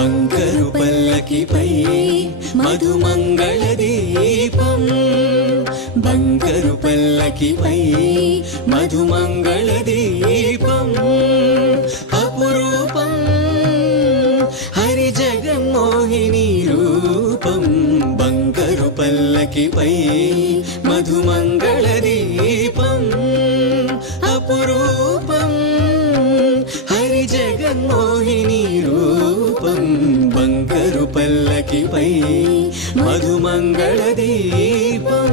bunker పల్లకిపై Madhumangala దీపం bunker పల్లకిపై Madhumangala దీపం అపురూపం హరి జగన్మోహిని రూపం బంకరు పల్లకిపై మధుమంగళ దీపం అపురూపం హరి జగన్మోహిని రూపం బంకరు పల్లకిపై మధుమంగళ దీపం